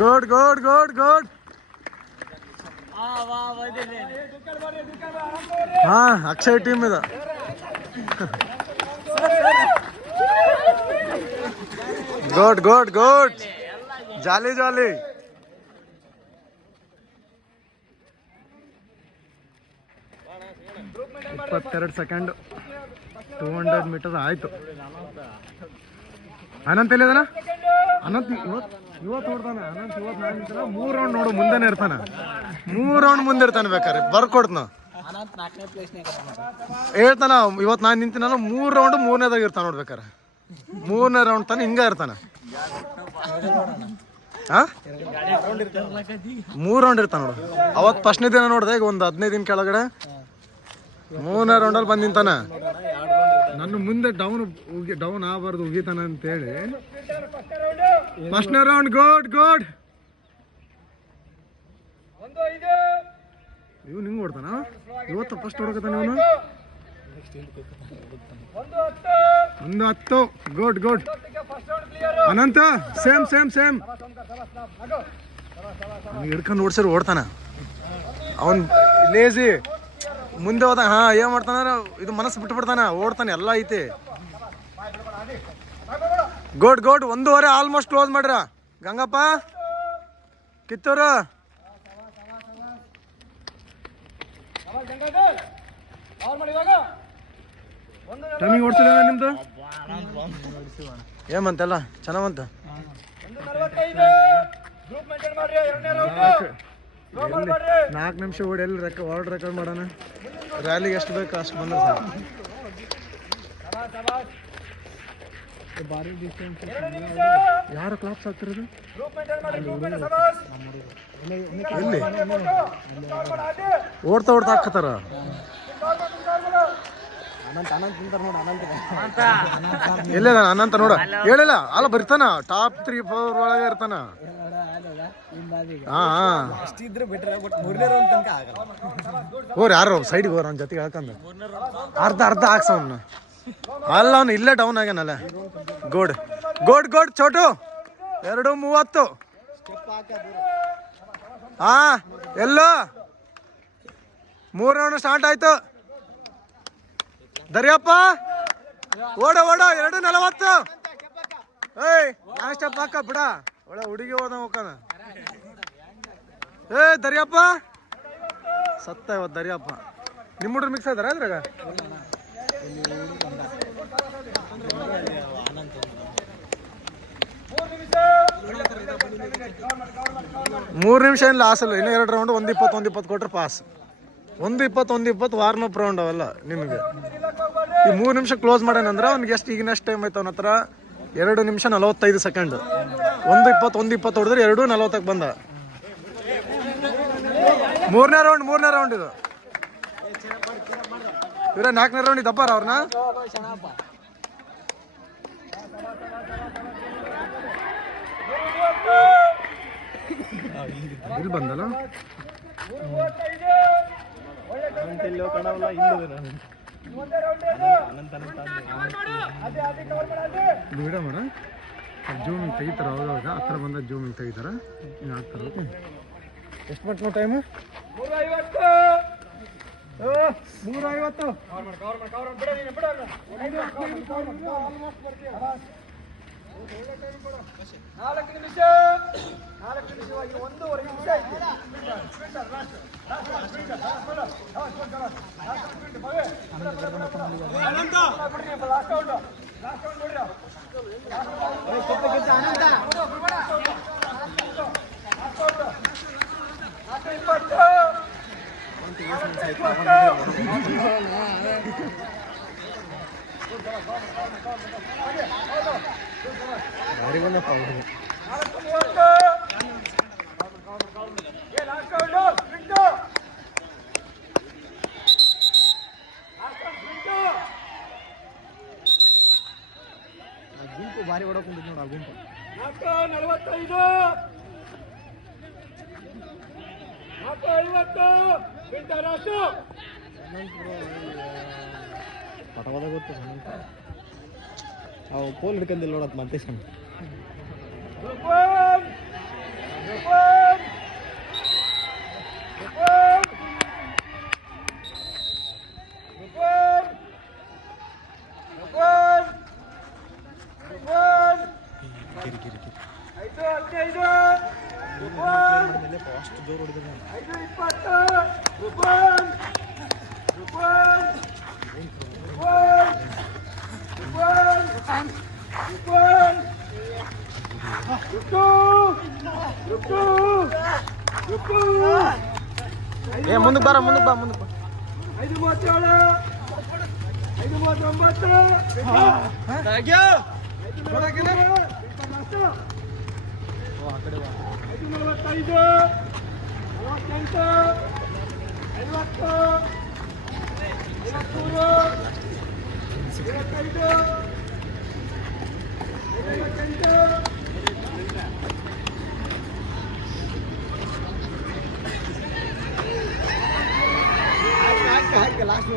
Good good good good. ಹಾ Akshay team ಇದು. Good good good. Jolly jolly. 22 second 200 metre ಆಯ್ತು. ಅನಂತ್ ಎಲ್ಲಿದಾನ? ಅನಂತ್ ಇವತ್ತು ನೋಡ್ತಾನೆ. ಅನಂತ್ ಇವತ್ತು ನಾನು ನಿಂತಾನ 3 ರೌಂಡ್ ನೋಡು ಮುಂದೆನೇ ಇರ್ತಾನೆ. 3 ರೌಂಡ್ ಮುಂದೆ ಇರ್ತಾನೆ. ಬೇಕಾರೆ ಬರ್ಕೊಡ್ತಾನ ಹೇಳ್ತಾನ. ಇವತ್ತು ನಾನು ನಿಂತಿನಲ್ಲ 3 ರೌಂಡ್ 3ನೇದಾಗ ಇರ್ತಾನೆ ನೋಡ್ಬೇಕಾರೆ. 3ನೇ ರೌಂಡ್ ತಾನೆ ಹಿಂಗ ಇರ್ತಾನೆ. 3 ರೌಂಡ್ ಇರ್ತಾನೆ ನೋಡು. ಅವತ್ತು ಫಸ್ಟ್ನೇ ದಿನ ನೋಡಿದೆ. ಈಗ ಒಂದು 15 ದಿನ ಕೆಳಗಡೆ 3ನೇ ರೌಂಡಲ್ಲಿ ಬಂದು ನಿಂತಾನೆ. ನನ್ನ ಮುಂದೆ ಡೌನ್ ಆಗಬಾರ್ದು ಉಗಿತಾನೆ ಅಂತೇಳಿ ಫಸ್ಟ್ನೇ ರೌಂಡ್. Good good. ಇವ್ ಹಿಂಗೆ ಓಡ್ತಾನ. ಇವತ್ತು ಫಸ್ಟ್ ಹೊಡಕತಾನೆ ಇವನು. 1:10. Good good. Anant same same same. ಹಿಡ್ಕೊಂಡು ಓಡ್ಸಿರು ಓಡ್ತಾನ ಅವನ್. ಲೇಜಿ ಮುಂದೆ ಹೋದ. ಹಾ ಏನ್ ಮಾಡ್ತಾನ ಇದು ಮನಸ್ಸು ಬಿಟ್ಬಿಡ್ತಾನ. ಓಡ್ತಾನೆ ಎಲ್ಲ ಐತಿ. Good good. 1:15 ಆಲ್ಮೋಸ್ಟ್ ಕ್ಲೋಸ್ ಮಾಡ್ರ ಗಂಗಪ್ಪ ಕಿತ್ತೂರು. ಟೈಮಿಂಗ್ ಓಡಿಸಿಲ್ಲ ನಿಮ್ದು? ಏಮಂತೆಲ್ಲ ಚೆನ್ನಾಗಂತ. 4 ನಿಮಿಷ ಓಡಿ ಎಲ್ಲಿ ವರ್ಲ್ಡ್ ರೆಕಾರ್ಡ್ ಮಾಡೋಣ. ರ್ಯಾಲಿಗೆ ಎಷ್ಟು ಬೇಕು ಅಷ್ಟು ಬಂದ್ರೆ ಸರ್. ಯಾರು ಕ್ಲಾಪ್ಸ್ ಆಗ್ತಿರೋದು? ಎಲ್ಲಿ ಓಡ್ತಾ ಓಡ್ತಾ ಹಾಕತ್ತಾರ. ಎಲ್ಲಿದ ಅನಂತ ನೋಡ. ಹೇಳಿಲ್ಲ ಅಲ್ಲ ಬರ್ತಾನ. ಟಾಪ್ 3-4 ಒಳಗೆ ಇರ್ತಾನ. ಹೋರ್ ಯಾರು ಸೈಡ್ಗೆ ಹೋರ ಅವ್ನ ಜೊತೆಗೆ ಹಾಕಂದ ಅರ್ಧ ಹಾಕ್ಸ ಅವ್ನ. ಅಲ್ಲ ಅವ್ನು ಇಲ್ಲೇ ಡೌನ್ ಆಗ್ಯಾನಲ್ಲ. Good good good. ಚೋಟು 2:30. ಹಾ ಎಲ್ಲೋ 3 ರೌಂಡ್ ಸ್ಟಾರ್ಟ್ ಆಯ್ತು. ದರಿಯಪ್ಪ ಓಡ ಓಡ. 2:40. ಏಯ್ ನಾನ್ ಸ್ಟೆಪ್ ಹಾಕ ಬಿಡ. ಒಳ್ಳೆ ಹುಡುಗಿ ಹೋದ ಹೋಗ್ತಾನ. ಏ ದರಿಯಪ್ಪ ಸತ್ತ ಇವತ್ತು ದರಿಯಪ್ಪ. ನಿಮ್ಮ ಹುಡುಗರು ಮಿಕ್ಸ್ ಆಯ್ತಾರ ಅದ್ರಾಗ? 3 ನಿಮಿಷ ಏನಿಲ್ಲ ಆಸಲ್ಲ. ಇನ್ನೂ 2 ರೌಂಡ್ 1:20 ಕೊಟ್ರೆ ಪಾಸ್. 1:20 ವಾರ್ಮಪ್ ರೌಂಡ್ ಅವೆಲ್ಲ ನಿಮಗೆ. ಈ 3 ನಿಮಿಷ ಕ್ಲೋಸ್ ಮಾಡ್ಯಾನಂದ್ರೆ ಅವ್ನಿಗೆ ಎಷ್ಟು ಈಗಿನ ಎಷ್ಟು ಟೈಮ್ ಆಯ್ತು ಅವನ ಹತ್ರ? 2 ನಿಮಿಷ 45 ಸೆಕೆಂಡ್. 1:20 ಹೊಡೆದ್ರೆ 2:40 ಬಂದ. 3ನೇ ರೌಂಡ್ ಇದು. ಇವರೇ 4ನೇ ರೌಂಡ್ ಇದ್ದಪ್ಪಾರ ಅವ್ರನ್ನ. ಇಲ್ಲಿ ಬಂದಲ್ಲ ಮೇಡಮ್ ಅವರ ಜೂಮಿಂಗ್ ತೆಗಿತಾರ. ಅವಾಗ ಹತ್ರ ಬಂದ ಜೂಮಿಂಗ್ ತೆಗಿತಾರ. ಇನ್ನು ಆಗ್ತಾರ. ಎಷ್ಟು ಮಟ್ಟ ನಾವು ಟೈಮು? 3:50. ಗುಂಪು ಭಾರಿ ಹೊಡಕೊಂಡಿದ್ದು ನೋಡ. ಗುಂಪು 45 ಪಟವಾದ ಗೊತ್ತು. ಅವು ಪೋಲ್ ಹಿಡ್ಕೊಂಡಿಲ್ಲ ನೋಡತ್ ಮತ್ತೆ ಫಾಸ್ಟ್ ಜೋರು ಹೊಡಿದ. ಮುಂದಕ್ಕೆ ಬಾ ಮುಂದಕ್ಕೆ ಬಾ. 5:37 5:39 5:45 48 50 55 ಲಾಸ್ಟ್